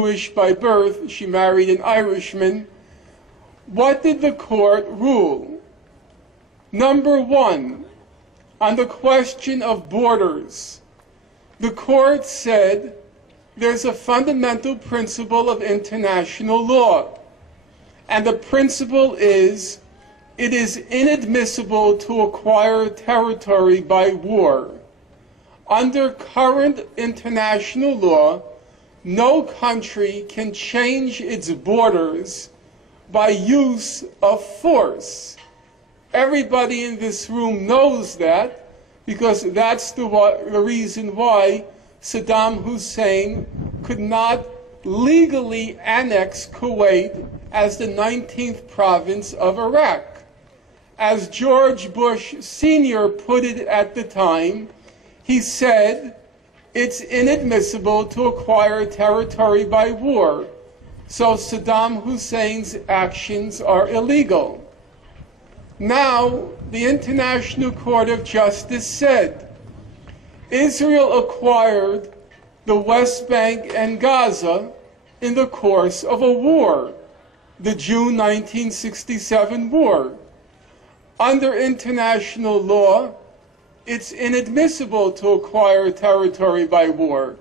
Jewish by birth. She married an Irishman. What did the court rule? Number one, on the question of borders, the court said there's a fundamental principle of international law, and the principle is it is inadmissible to acquire territory by war. Under current international law, no country can change its borders by use of force. Everybody in this room knows that, because that's the reason why Saddam Hussein could not legally annex Kuwait as the 19th province of Iraq. As George Bush Sr. put it at the time, he said, it's inadmissible to acquire territory by war, so Saddam Hussein's actions are illegal. Now, the International Court of Justice said, Israel acquired the West Bank and Gaza in the course of a war, the June 1967 war. Under international law, it's inadmissible to acquire territory by war.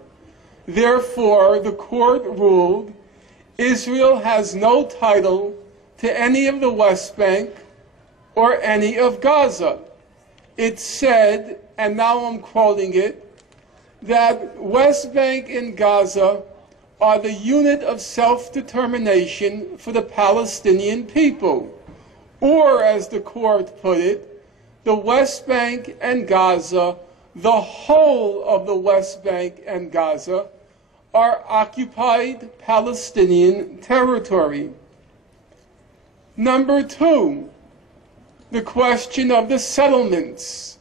Therefore, the court ruled Israel has no title to any of the West Bank or any of Gaza. It said, and now I'm quoting it, that West Bank and Gaza are the unit of self-determination for the Palestinian people. Or, as the court put it, the West Bank and Gaza, the whole of the West Bank and Gaza, are occupied Palestinian territory. Number two, the question of the settlements,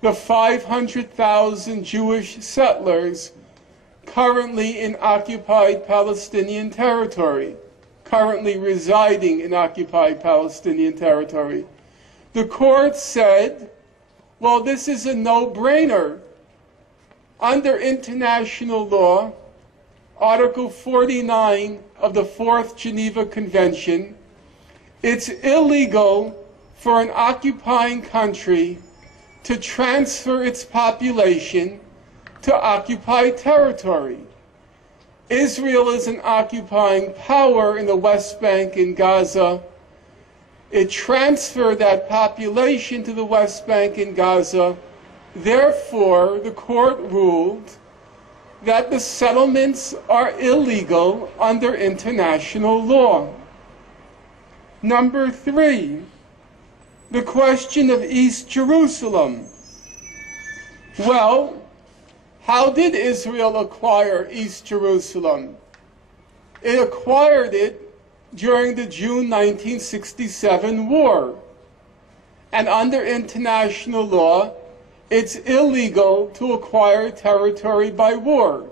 the 500,000 Jewish settlers currently in occupied Palestinian territory, currently residing in occupied Palestinian territory. The court said, well, this is a no-brainer. Under international law, Article 49 of the Fourth Geneva Convention, it's illegal for an occupying country to transfer its population to occupied territory. Israel is an occupying power in the West Bank and Gaza. It transferred that population to the West Bank and Gaza. Therefore, the court ruled that the settlements are illegal under international law. Number three, the question of East Jerusalem. Well, how did Israel acquire East Jerusalem? It acquired it during the June 1967 war. And under international law, it's illegal to acquire territory by war.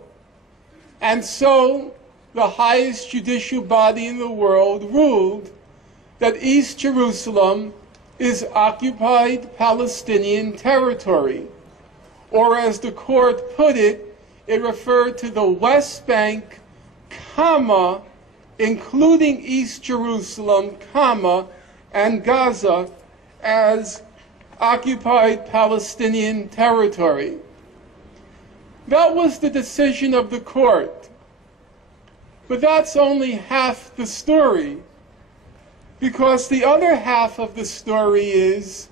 And so the highest judicial body in the world ruled that East Jerusalem is occupied Palestinian territory. Or as the court put it, it referred to the West Bank, comma, including East Jerusalem, comma, and Gaza as occupied Palestinian territory. That was the decision of the court. But that's only half the story, because the other half of the story is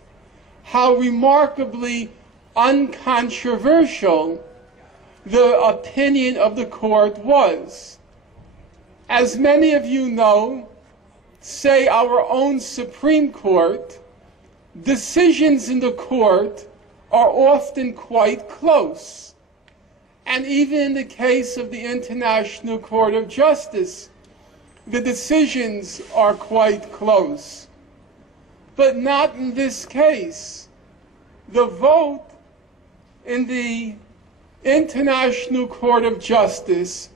how remarkably uncontroversial the opinion of the court was. As many of you know, say our own Supreme Court, decisions in the court are often quite close. And even in the case of the International Court of Justice, the decisions are quite close. But not in this case. The vote in the International Court of Justice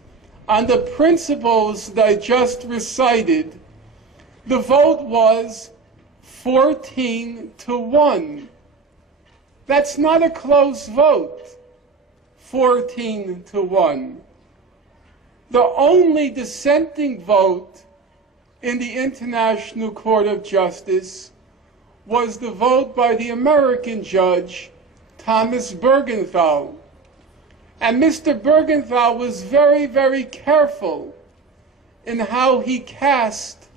on the principles that I just recited, the vote was 14-1. That's not a close vote, 14-1. The only dissenting vote in the International Court of Justice was the vote by the American judge, Thomas Bergenthal. And Mr. Bergenthal was very, very careful in how he cast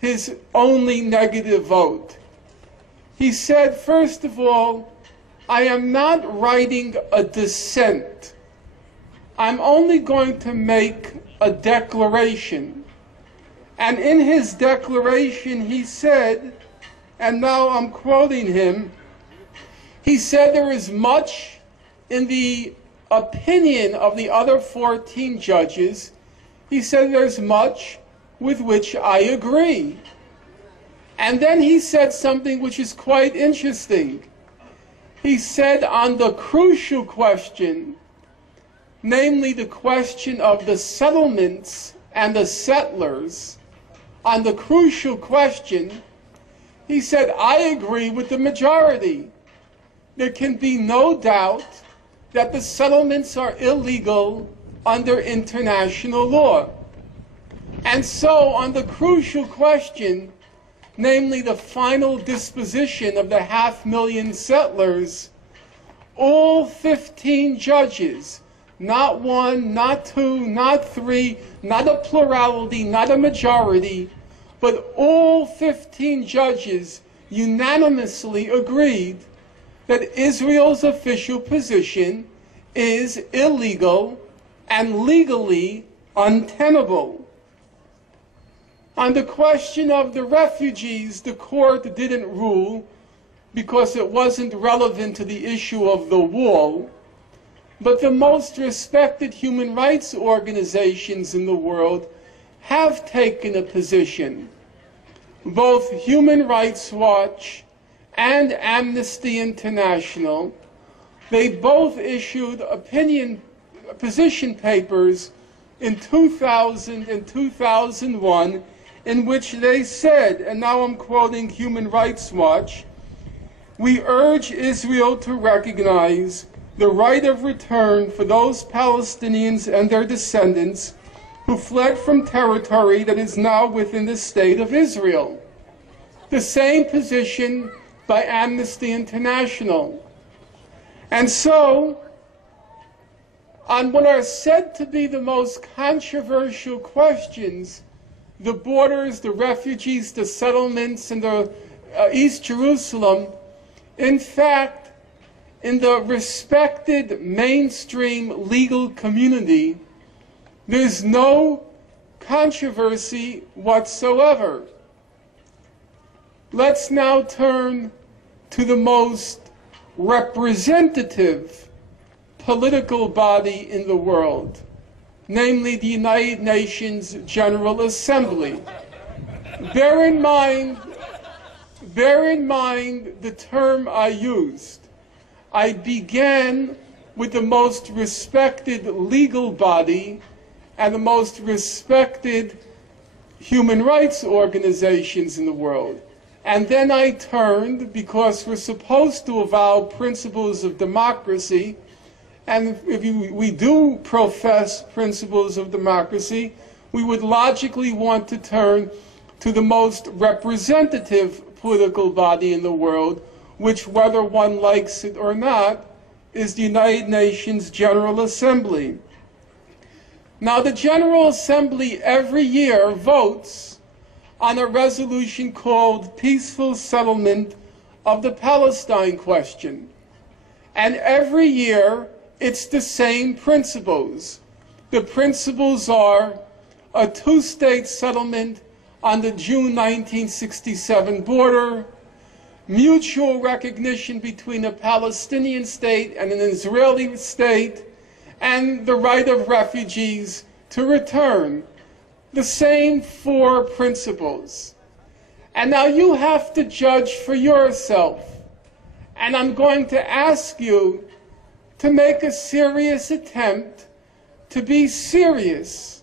his only negative vote. He said, first of all, I am not writing a dissent. I'm only going to make a declaration. And in his declaration he said, and now I'm quoting him, he said there is much in the opinion of the other 14 judges. He said there's much with which I agree. And then he said something which is quite interesting. He said on the crucial question, namely the question of the settlements and the settlers, on the crucial question, he said, I agree with the majority. There can be no doubt that the settlements are illegal under international law. And so on the crucial question, namely the final disposition of the 500,000 settlers, all 15 judges, not one, not two, not three, not a plurality, not a majority, but all 15 judges unanimously agreed that Israel's official position is illegal and legally untenable. On the question of the refugees, the court didn't rule because it wasn't relevant to the issue of the wall. But the most respected human rights organizations in the world have taken a position. Both Human Rights Watch and Amnesty International, they both issued position papers in 2000 and 2001 in which they said, and now I'm quoting Human Rights Watch, we urge Israel to recognize the right of return for those Palestinians and their descendants who fled from territory that is now within the state of Israel. The same position by Amnesty International. And so, on what are said to be the most controversial questions, the borders, the refugees, the settlements, and the East Jerusalem, in fact, in the respected mainstream legal community, there's no controversy whatsoever. Let's now turn to the most representative political body in the world, namely the United Nations General Assembly. Bear in mind the term I used. I began with the most respected legal body and the most respected human rights organizations in the world. And then I turned, because we're supposed to avow principles of democracy, and if we do profess principles of democracy, we would logically want to turn to the most representative political body in the world, which, whether one likes it or not, is the United Nations General Assembly. Now, the General Assembly every year votes on a resolution called Peaceful Settlement of the Palestine Question. And every year, it's the same principles. The principles are a two-state settlement on the June 1967 border, mutual recognition between a Palestinian state and an Israeli state, and the right of refugees to return. The same four principles. And now you have to judge for yourself. And I'm going to ask you to make a serious attempt to be serious.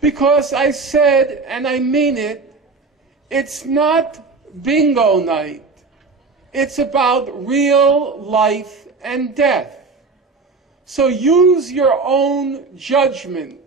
Because I said, and I mean it, it's not bingo night. It's about real life and death. So use your own judgment.